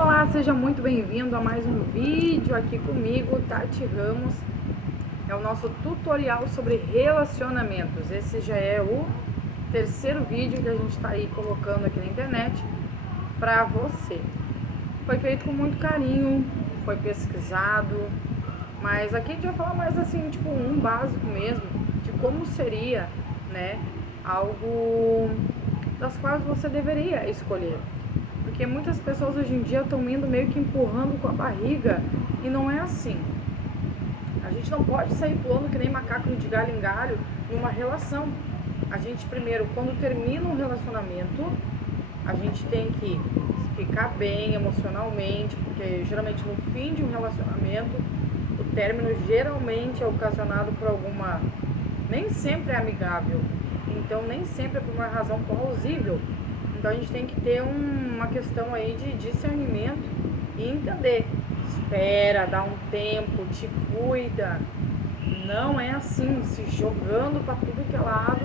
Olá, seja muito bem-vindo a mais um vídeo aqui comigo, Tati Ramos. É o nosso tutorial sobre relacionamentos. Esse já é o terceiro vídeo que a gente está aí colocando aqui na internet para você. Foi feito com muito carinho, foi pesquisado, mas aqui a gente vai falar mais assim, tipo um básico mesmo, de como seria, né, algo das quais você deveria escolher. Porque muitas pessoas hoje em dia estão indo meio que empurrando com a barriga e não é assim. A gente não pode sair pulando que nem macaco de galho em galho numa relação. A gente primeiro, quando termina um relacionamento, a gente tem que ficar bem emocionalmente, porque geralmente no fim de um relacionamento, o término geralmente é ocasionado por alguma... nem sempre é amigável, então nem sempre é por uma razão plausível. Então a gente tem que ter uma questão aí de discernimento e entender. Espera, dá um tempo, te cuida. Não é assim, se jogando pra tudo que é lado,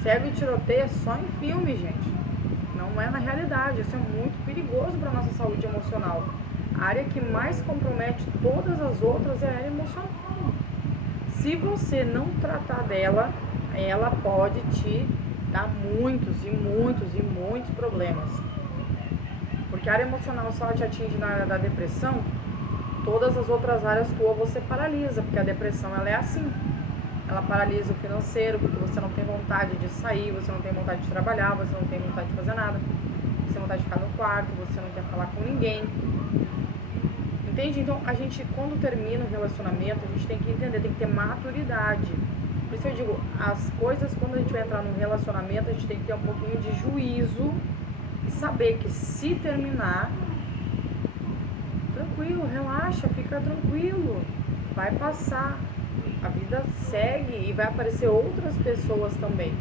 cego e tiroteio é só em filme, gente. Não é na realidade, isso é muito perigoso para nossa saúde emocional. A área que mais compromete todas as outras é a área emocional. Se você não tratar dela, ela pode te dar muitos problemas. Porque a área emocional, se ela te atinge na área da depressão, todas as outras áreas tuas você paralisa, porque a depressão ela é assim. Ela paralisa o financeiro, porque você não tem vontade de sair, você não tem vontade de trabalhar, você não tem vontade de fazer nada, você tem vontade de ficar no quarto, você não quer falar com ninguém. Entende? Então, a gente, quando termina um relacionamento, a gente tem que entender, tem que ter maturidade. Por isso eu digo, as coisas, quando a gente vai entrar num relacionamento, a gente tem que ter um pouquinho de juízo e saber que se terminar, tranquilo, relaxa, fica tranquilo, vai passar, a vida segue e vai aparecer outras pessoas também.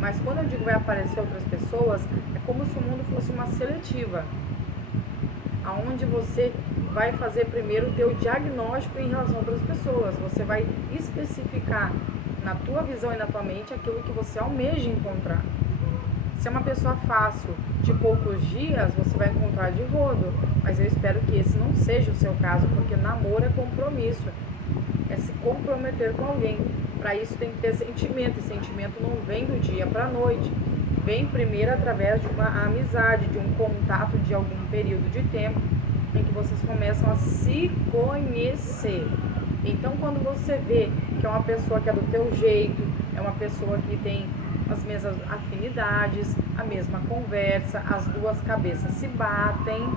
Mas quando eu digo vai aparecer outras pessoas, é como se o mundo fosse uma seletiva, aonde você vai fazer primeiro o teu diagnóstico em relação a outras pessoas, você vai especificar na tua visão e na tua mente aquilo que você almeja encontrar. Se é uma pessoa fácil, de poucos dias, você vai encontrar de rodo, mas eu espero que esse não seja o seu caso, porque namoro é compromisso, é se comprometer com alguém. Para isso tem que ter sentimento, e sentimento não vem do dia para a noite, vem primeiro através de uma amizade, de um contato de algum período de tempo, em que vocês começam a se conhecer. Então, quando você vê que é uma pessoa que é do teu jeito, é uma pessoa que tem as mesmas afinidades, a mesma conversa, as duas cabeças se batem,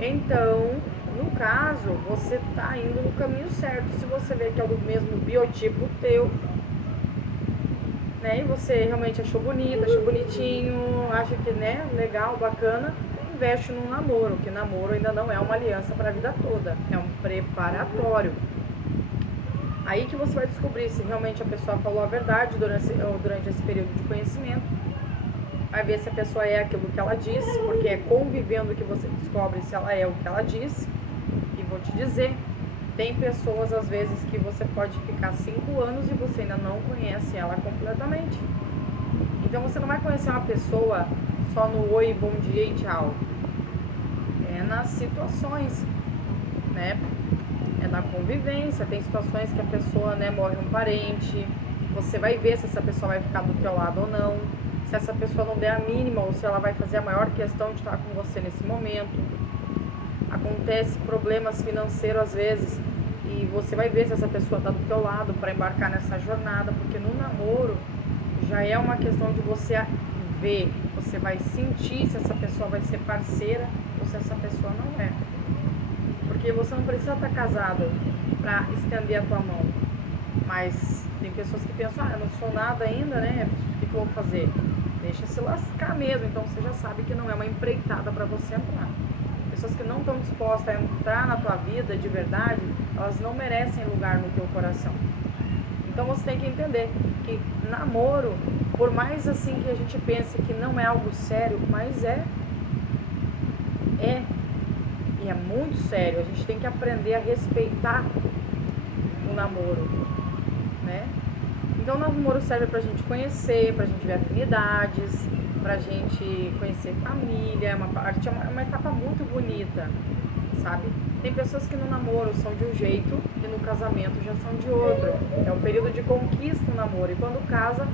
então, no caso, você está indo no caminho certo. Se você vê que é do mesmo biotipo teu, né, e você realmente achou bonito, achou bonitinho, acha que, né, legal, bacana, investe num namoro, que namoro ainda não é uma aliança para a vida toda, é um preparatório. Aí que você vai descobrir se realmente a pessoa falou a verdade durante esse período de conhecimento. Vai ver se a pessoa é aquilo que ela disse, porque é convivendo que você descobre se ela é o que ela disse. E vou te dizer, tem pessoas às vezes que você pode ficar 5 anos e você ainda não conhece ela completamente. Então você não vai conhecer uma pessoa só no oi, bom dia e tchau. É nas situações, né? É na convivência, tem situações que a pessoa, né, morre um parente, você vai ver se essa pessoa vai ficar do teu lado ou não, se essa pessoa não der a mínima ou se ela vai fazer a maior questão de estar com você nesse momento. Acontece problemas financeiros às vezes e você vai ver se essa pessoa está do teu lado para embarcar nessa jornada, porque no namoro já é uma questão de você ver, você vai sentir se essa pessoa vai ser parceira ou se essa pessoa não é. Porque você não precisa estar casado para estender a tua mão. Mas tem pessoas que pensam, eu não sou nada ainda, né? O que eu vou fazer? Deixa se lascar mesmo. Então você já sabe que não é uma empreitada para você entrar. Pessoas que não estão dispostas a entrar na tua vida de verdade, elas não merecem lugar no teu coração. Então você tem que entender que namoro, por mais assim que a gente pense que não é algo sério, mas é. E é muito sério, a gente tem que aprender a respeitar o namoro, né? Então o namoro serve pra gente conhecer, pra gente ver afinidades, pra gente conhecer família, é uma etapa muito bonita, sabe? Tem pessoas que no namoro são de um jeito e no casamento já são de outro. É um período de conquista o namoro. E quando casa,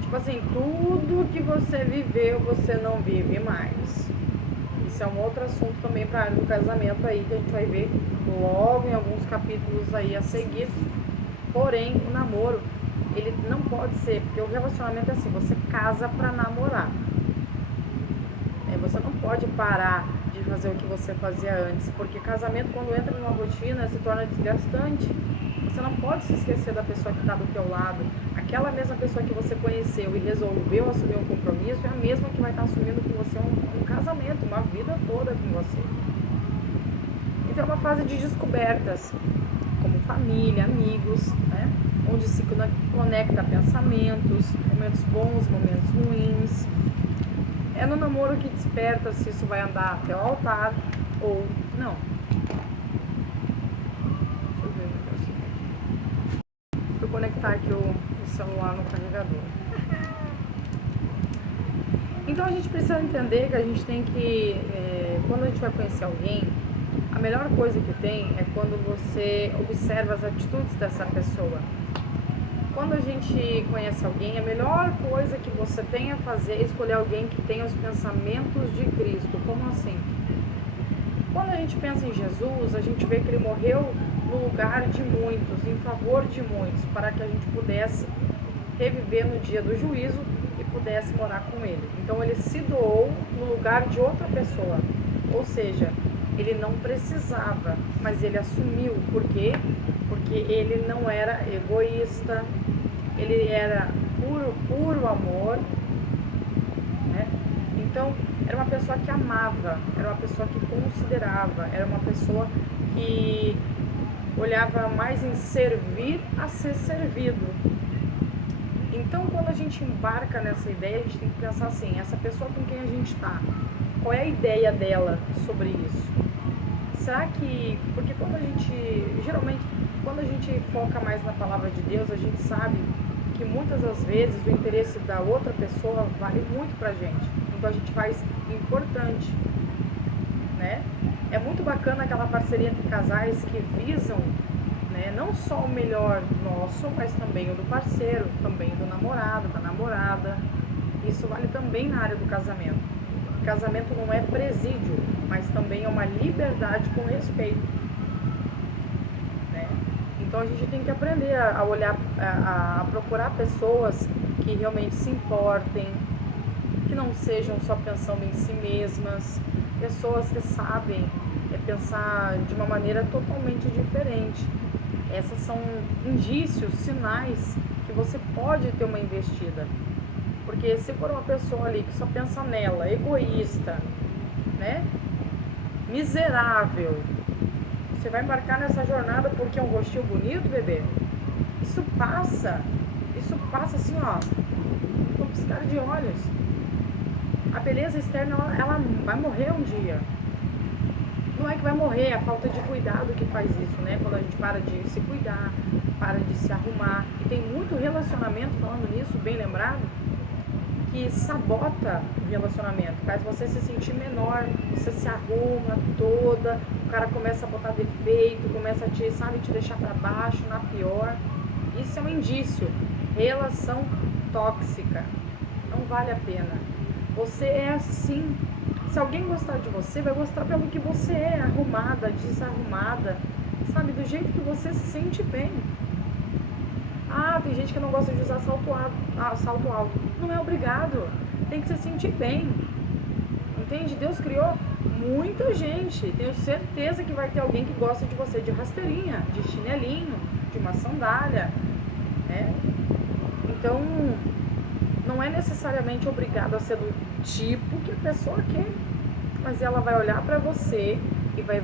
tipo assim, tudo que você viveu, você não vive mais. Isso é um outro assunto também para a área do casamento aí, que a gente vai ver logo em alguns capítulos aí a seguir. Porém, o namoro, ele não pode ser, porque o relacionamento é assim, você casa para namorar. Você não pode parar de fazer o que você fazia antes, porque casamento, quando entra numa rotina, se torna desgastante. Você não pode se esquecer da pessoa que está do teu lado. Aquela mesma pessoa que você conheceu e resolveu assumir um compromisso é a mesma que vai estar assumindo com você um casamento, uma vida toda com você. Então é uma fase de descobertas, como família, amigos, né? Onde se conecta pensamentos, momentos bons, momentos ruins. É no namoro que desperta se isso vai andar até o altar ou não. Deixa eu ver o negócio aqui. Vou conectar aqui o celular no carregador. Então a gente precisa entender que a gente tem que, quando a gente vai conhecer alguém, a melhor coisa que tem é quando você observa as atitudes dessa pessoa. Quando a gente conhece alguém, a melhor coisa que você tem a fazer é escolher alguém que tenha os pensamentos de Cristo. Como assim? Quando a gente pensa em Jesus, a gente vê que ele morreu no lugar de muitos, em favor de muitos, para que a gente pudesse reviver no dia do juízo e pudesse morar com ele. Então ele se doou no lugar de outra pessoa, ou seja, ele não precisava, mas ele assumiu. Por quê? Porque ele não era egoísta, ele era puro amor, né? Então, era uma pessoa que amava, era uma pessoa que considerava, era uma pessoa que olhava mais em servir a ser servido. Então, quando a gente embarca nessa ideia, a gente tem que pensar assim, essa pessoa com quem a gente está, qual é a ideia dela sobre isso? Será que... Porque quando a gente... Geralmente, quando a gente foca mais na palavra de Deus, a gente sabe que muitas das vezes o interesse da outra pessoa vale muito pra gente. Então a gente faz importante, né? É muito bacana aquela parceria entre casais que visam, né, não só o melhor nosso, mas também o do parceiro, também do namorado, da namorada. Isso vale também na área do casamento. Casamento não é presídio, mas também é uma liberdade com respeito, né? Então a gente tem que aprender a olhar, a procurar pessoas que realmente se importem, que não sejam só pensando em si mesmas, pessoas que sabem pensar de uma maneira totalmente diferente. Esses são indícios, sinais que você pode ter uma investida. Porque se for uma pessoa ali que só pensa nela, egoísta, né? Miserável, você vai embarcar nessa jornada porque é um rostinho bonito, bebê? Isso passa assim, ó, com um piscar de olhos. A beleza externa, ela vai morrer um dia. Não é que vai morrer, é a falta de cuidado que faz isso, né? Quando a gente para de se cuidar, para de se arrumar. E tem muito relacionamento, falando nisso, bem lembrado, que sabota o relacionamento, faz você se sentir menor, você se arruma toda, o cara começa a botar defeito, começa a te, sabe, te deixar para baixo, na pior. Isso é um indício. Relação tóxica. Não vale a pena. Você é assim. Se alguém gostar de você, vai gostar pelo que você é, arrumada, desarrumada, sabe, do jeito que você se sente bem. Ah, tem gente que não gosta de usar salto alto. Não é obrigado. Tem que se sentir bem. Entende? Deus criou muita gente. Tenho certeza que vai ter alguém que gosta de você de rasteirinha, de chinelinho, de uma sandália, né? Então, não é necessariamente obrigado a ser do tipo que a pessoa quer. Mas ela vai olhar pra você e vai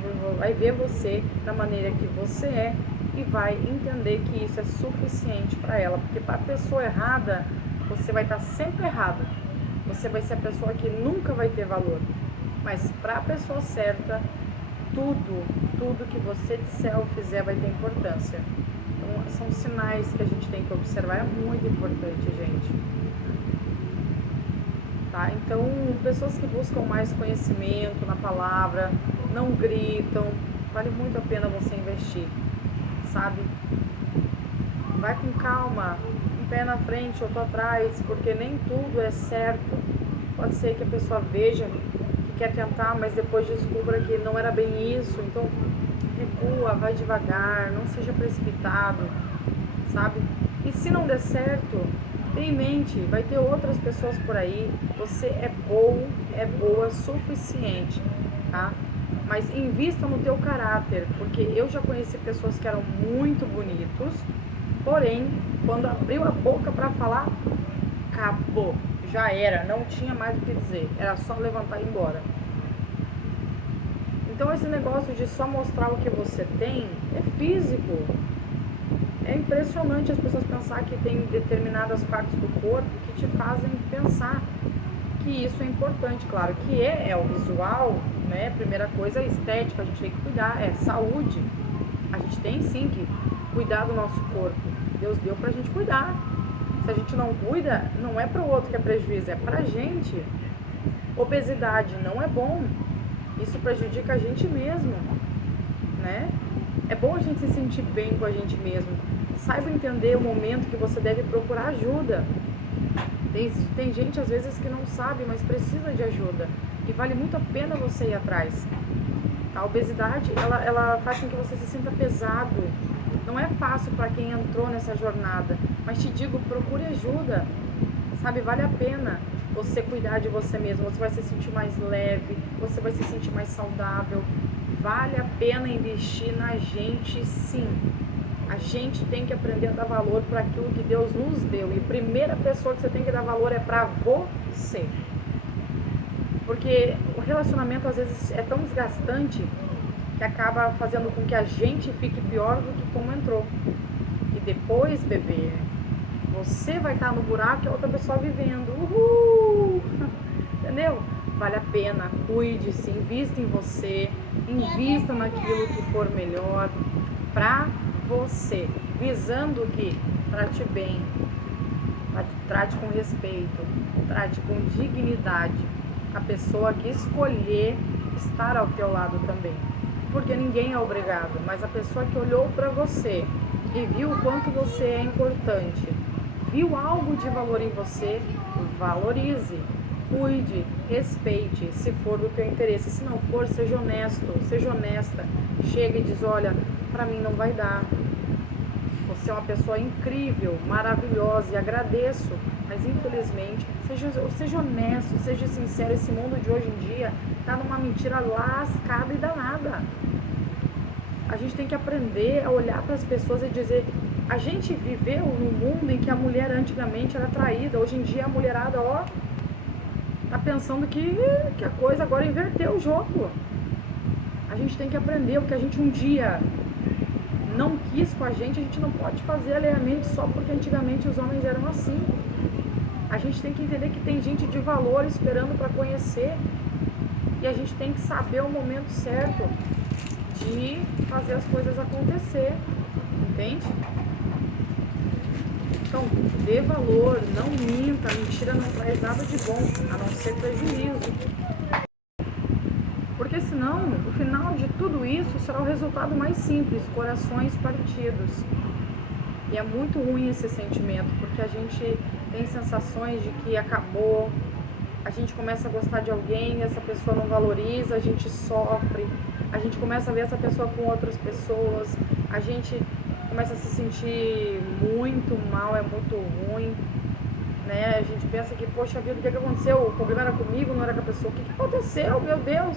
ver você da maneira que você é e vai entender que isso é suficiente para ela, porque para a pessoa errada, você vai estar sempre errada, você vai ser a pessoa que nunca vai ter valor, mas para a pessoa certa, tudo que você disser ou fizer vai ter importância. Então, são sinais que a gente tem que observar, é muito importante, gente. tá? Então, pessoas que buscam mais conhecimento na palavra, não gritam, vale muito a pena você investir, sabe? Vai com calma, um pé na frente, outro atrás, porque nem tudo é certo. Pode ser que a pessoa veja que quer tentar, mas depois descubra que não era bem isso. Então, recua, vai devagar, não seja precipitado, sabe? E se não der certo, tenha em mente, vai ter outras pessoas por aí. Você é bom, é boa, suficiente, tá? Mas invista no teu caráter, porque eu já conheci pessoas que eram muito bonitos, porém, quando abriu a boca para falar, acabou, já era, não tinha mais o que dizer, era só levantar e ir embora. Então esse negócio de só mostrar o que você tem é físico. É impressionante as pessoas pensar que tem determinadas partes do corpo que te fazem pensar que isso é importante. Claro que é o visual, né? Primeira coisa, a estética, a gente tem que cuidar, é saúde. A gente tem sim que cuidar do nosso corpo. Deus deu pra gente cuidar. Se a gente não cuida, não é pro outro que é prejuízo, é pra gente. Obesidade não é bom. Isso prejudica a gente mesmo, né? É bom a gente se sentir bem com a gente mesmo. Saiba entender o momento que você deve procurar ajuda. Tem gente às vezes que não sabe, mas precisa de ajuda. E vale muito a pena você ir atrás. A obesidade, ela faz com que você se sinta pesado. Não é fácil para quem entrou nessa jornada. Mas te digo, procure ajuda. Sabe, vale a pena você cuidar de você mesmo. Você vai se sentir mais leve, você vai se sentir mais saudável. Vale a pena investir na gente, sim. A gente tem que aprender a dar valor para aquilo que Deus nos deu. E a primeira pessoa que você tem que dar valor é para você. Porque o relacionamento às vezes é tão desgastante que acaba fazendo com que a gente fique pior do que como entrou. E depois, bebê, você vai estar no buraco e a outra pessoa vivendo. Uhul! Entendeu? Vale a pena, cuide-se, invista em você, invista naquilo que for melhor pra você, visando que trate bem, trate com respeito, trate com dignidade a pessoa que escolher estar ao teu lado também, porque ninguém é obrigado, mas a pessoa que olhou pra você e viu o quanto você é importante, viu algo de valor em você, valorize. Cuide, respeite, se for do teu interesse. Se não for, seja honesto, seja honesta. Chega e diz, olha, pra mim não vai dar. Você é uma pessoa incrível, maravilhosa e agradeço. Mas infelizmente, seja honesto, seja sincero. Esse mundo de hoje em dia tá numa mentira lascada e danada. A gente tem que aprender a olhar para as pessoas e dizer, a gente viveu num mundo em que a mulher antigamente era traída. Hoje em dia a mulherada, ó, tá pensando que a coisa agora inverteu o jogo. A gente tem que aprender o que a gente um dia não quis com a gente não pode fazer alheiamente só porque antigamente os homens eram assim. A gente tem que entender que tem gente de valor esperando para conhecer e a gente tem que saber o momento certo de fazer as coisas acontecer, entende? Então, dê valor, não minta, a mentira não traz nada de bom, a não ser prejuízo. Porque senão, o final de tudo isso será o resultado mais simples, corações partidos. E é muito ruim esse sentimento, porque a gente tem sensações de que acabou, a gente começa a gostar de alguém, essa pessoa não valoriza, a gente sofre, a gente começa a ver essa pessoa com outras pessoas, a gente começa a se sentir muito mal, é muito ruim, né? A gente pensa que, poxa vida, o que aconteceu? O problema era comigo, não era com a pessoa. O que aconteceu? Meu Deus!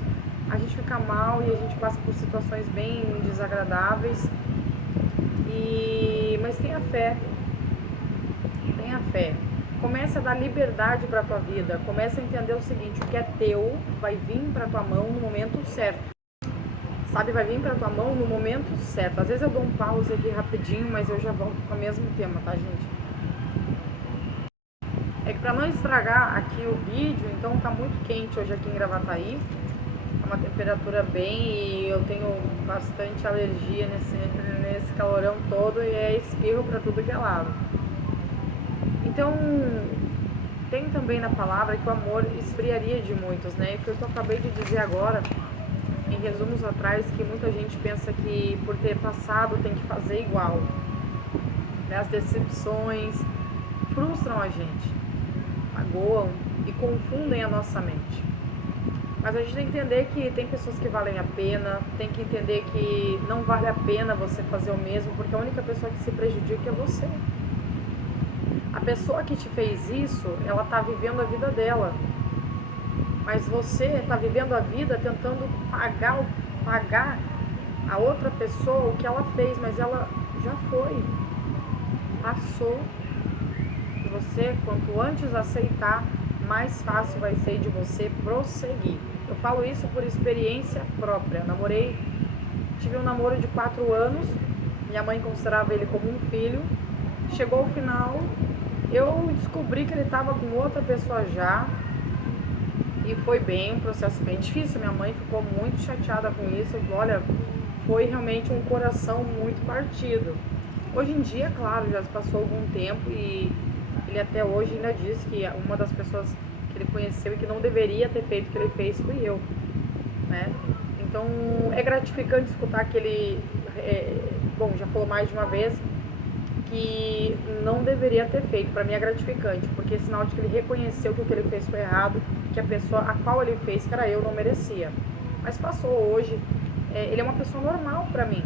A gente fica mal e a gente passa por situações bem desagradáveis. Mas tenha fé. Tenha fé. Comece a dar liberdade para a tua vida. Comece a entender o seguinte, o que é teu vai vir para tua mão no momento certo. Sabe, vai vir pra tua mão no momento certo. Às vezes eu dou um pause aqui rapidinho, mas eu já volto com o mesmo tema, tá, gente? É que pra não estragar aqui o vídeo, então tá muito quente hoje aqui em Gravataí. É uma temperatura bem e eu tenho bastante alergia nesse calorão todo e é espirro pra tudo que é lado. Então, tem também na palavra que o amor esfriaria de muitos, né? E foi o que eu acabei de dizer agora, em resumos atrás, que muita gente pensa que por ter passado tem que fazer igual. Né? As decepções frustram a gente, magoam e confundem a nossa mente. Mas a gente tem que entender que tem pessoas que valem a pena, tem que entender que não vale a pena você fazer o mesmo, porque a única pessoa que se prejudica é você. A pessoa que te fez isso, ela está vivendo a vida dela. Mas você está vivendo a vida tentando pagar a outra pessoa o que ela fez, mas ela já foi, passou. E você, quanto antes aceitar, mais fácil vai ser de você prosseguir. Eu falo isso por experiência própria. Tive um namoro de 4 anos, minha mãe considerava ele como um filho. Chegou ao final, eu descobri que ele estava com outra pessoa já. E foi um processo bem difícil. Minha mãe ficou muito chateada com isso. Olha, foi realmente um coração muito partido. Hoje em dia, claro, já passou algum tempo e ele até hoje ainda diz que uma das pessoas que ele conheceu e que não deveria ter feito o que ele fez fui eu, né? Então é gratificante escutar que ele, já falou mais de uma vez que não deveria ter feito. Para mim é gratificante, porque é sinal de que ele reconheceu que o que ele fez foi errado, que a pessoa a qual ele fez, que era eu, não merecia. Mas passou hoje, ele é uma pessoa normal para mim.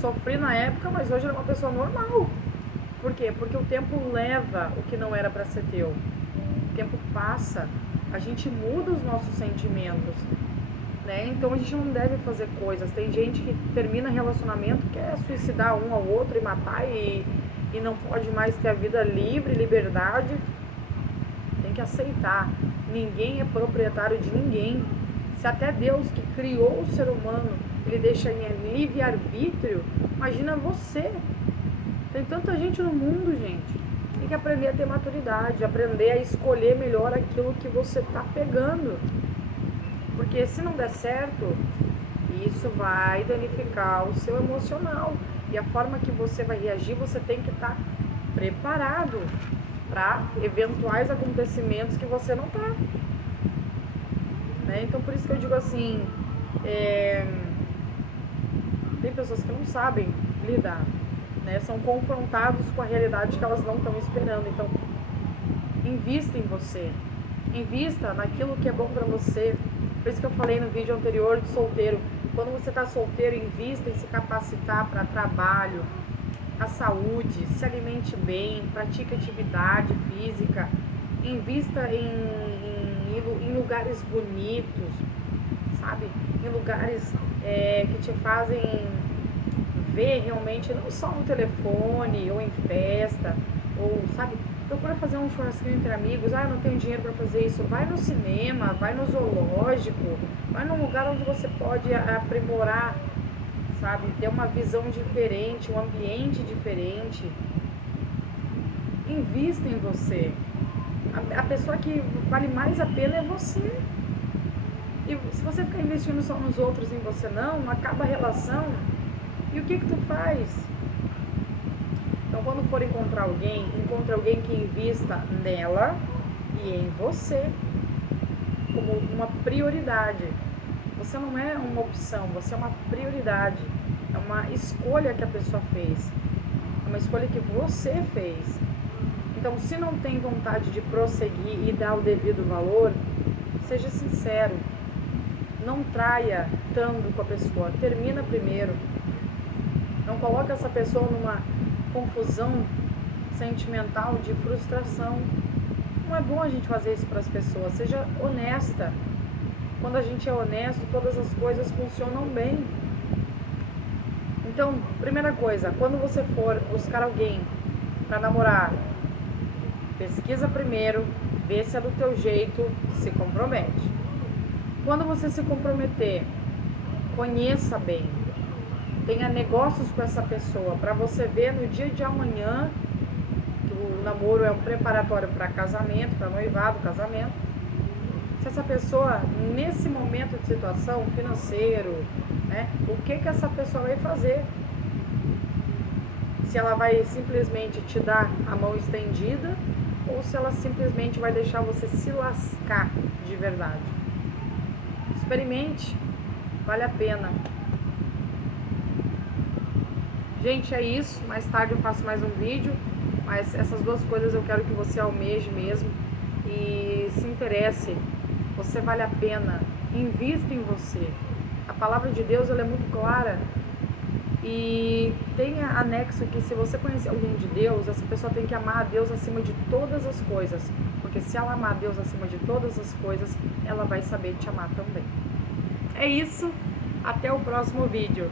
Sofri na época, mas hoje ele é uma pessoa normal. Por quê? Porque o tempo leva o que não era para ser teu. O tempo passa, a gente muda os nossos sentimentos, né? Então a gente não deve fazer coisas. Tem gente que termina relacionamento, quer suicidar um ao outro e matar e não pode mais ter a vida livre, liberdade. Tem que aceitar. Ninguém é proprietário de ninguém. Se até Deus que criou o ser humano, ele deixa em livre-arbítrio, imagina você. Tem tanta gente no mundo, gente. Tem que aprender a ter maturidade, aprender a escolher melhor aquilo que você está pegando. Porque se não der certo, isso vai danificar o seu emocional. E a forma que você vai reagir, você tem que estar preparado para eventuais acontecimentos que você não está. Né? Então, por isso que eu digo assim, tem pessoas que não sabem lidar, né? São confrontados com a realidade que elas não estão esperando. Então, invista em você, invista naquilo que é bom para você. Por isso que eu falei no vídeo anterior de solteiro, quando você está solteiro, invista em se capacitar para trabalho, a saúde, se alimente bem, pratique atividade física, invista em lugares bonitos, sabe? Em lugares que te fazem ver realmente, não só no telefone ou em festa, ou, sabe? Procura fazer um churrasquinho entre amigos. Ah, eu não tenho dinheiro para fazer isso. Vai no cinema, vai no zoológico, vai num lugar onde você pode aprimorar, sabe? Ter uma visão diferente, um ambiente diferente. Invista em você. A pessoa que vale mais a pena é você. E se você ficar investindo só nos outros e em você não, acaba a relação. E o que tu faz? Então, quando for encontrar alguém, encontre alguém que invista nela e em você como uma prioridade. Você não é uma opção, você é uma prioridade. É uma escolha que a pessoa fez. É uma escolha que você fez. Então, se não tem vontade de prosseguir e dar o devido valor, seja sincero. Não traia tanto com a pessoa. Termina primeiro. Não coloque essa pessoa numa confusão sentimental de frustração. Não é bom a gente fazer isso para as pessoas. Seja honesta. Quando a gente é honesto, todas as coisas funcionam bem. Então, primeira coisa, quando você for buscar alguém para namorar, pesquisa primeiro, vê se é do teu jeito, se compromete. Quando você se comprometer, conheça bem. Tenha negócios com essa pessoa, para você ver no dia de amanhã, que o namoro é um preparatório para casamento, para noivado, casamento. Se essa pessoa, nesse momento de situação financeiro, né, o que essa pessoa vai fazer? Se ela vai simplesmente te dar a mão estendida, ou se ela simplesmente vai deixar você se lascar de verdade. Experimente, vale a pena. Gente, é isso. Mais tarde eu faço mais um vídeo, mas essas duas coisas eu quero que você almeje mesmo e se interesse. Você vale a pena. Invista em você. A palavra de Deus, ela é muito clara. E tem anexo que se você conhecer alguém de Deus, essa pessoa tem que amar a Deus acima de todas as coisas. Porque se ela amar a Deus acima de todas as coisas, ela vai saber te amar também. É isso. Até o próximo vídeo.